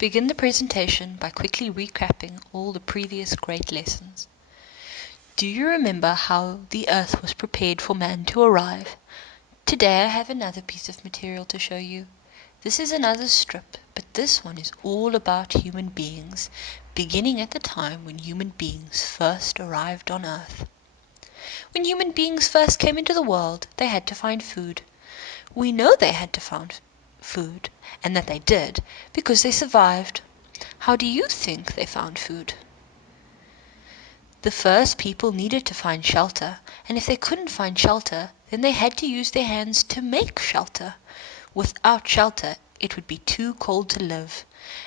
Begin the presentation by quickly recapping all the previous great lessons. Do you remember how the earth was prepared for man to arrive? Today I have another piece of material to show you. This is another strip, but this one is all about human beings, beginning at the time when human beings first arrived on earth. When human beings first came into the world, they had to find food. We know they had to find food, and that they did, because they survived. How do you think they found food? The first people needed to find shelter, and if they couldn't find shelter, then they had to use their hands to make shelter. Without shelter, it would be too cold to live,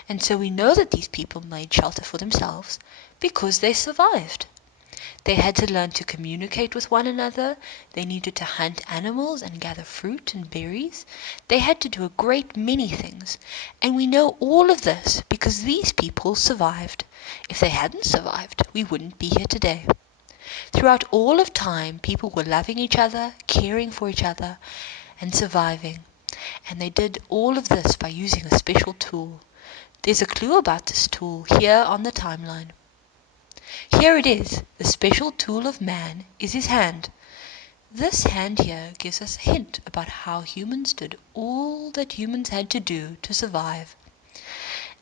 and so we know that these people made shelter for themselves because they survived. They had to learn to communicate with one another. They needed to hunt animals and gather fruit and berries. They had to do a great many things. And we know all of this because these people survived. If they hadn't survived, we wouldn't be here today. Throughout all of time, people were loving each other, caring for each other, and surviving. And they did all of this by using a special tool. There's a clue about this tool here on the timeline. Here it is. The special tool of man is his hand. This hand here gives us a hint about how humans did all that humans had to do to survive.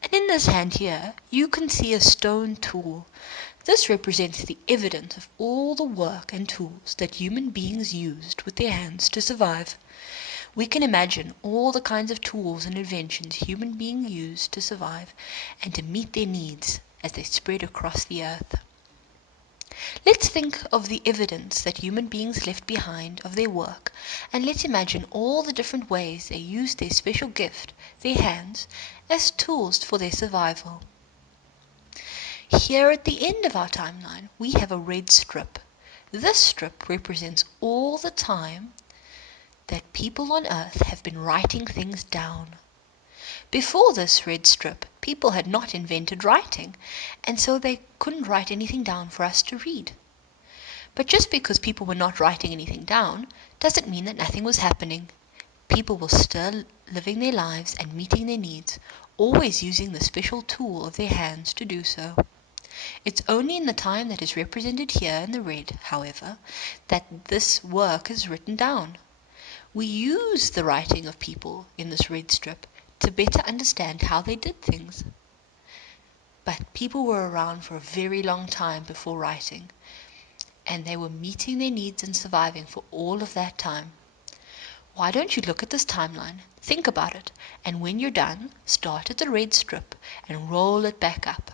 And in this hand here, you can see a stone tool. This represents the evidence of all the work and tools that human beings used with their hands to survive. We can imagine all the kinds of tools and inventions human beings used to survive and to meet their needs as they spread across the earth. Let's think of the evidence that human beings left behind of their work, and let's imagine all the different ways they used their special gift, their hands, as tools for their survival. Here at the end of our timeline, we have a red strip. This strip represents all the time that people on Earth have been writing things down. Before this red strip, people had not invented writing, and so they couldn't write anything down for us to read. But just because people were not writing anything down, doesn't mean that nothing was happening. People were still living their lives and meeting their needs, always using the special tool of their hands to do so. It's only in the time that is represented here in the red, however, that this work is written down. We use the writing of people in this red strip to better understand how they did things. But people were around for a very long time before writing, and they were meeting their needs and surviving for all of that time. Why don't you look at this timeline, think about it, and when you're done, start at the red strip and roll it back up.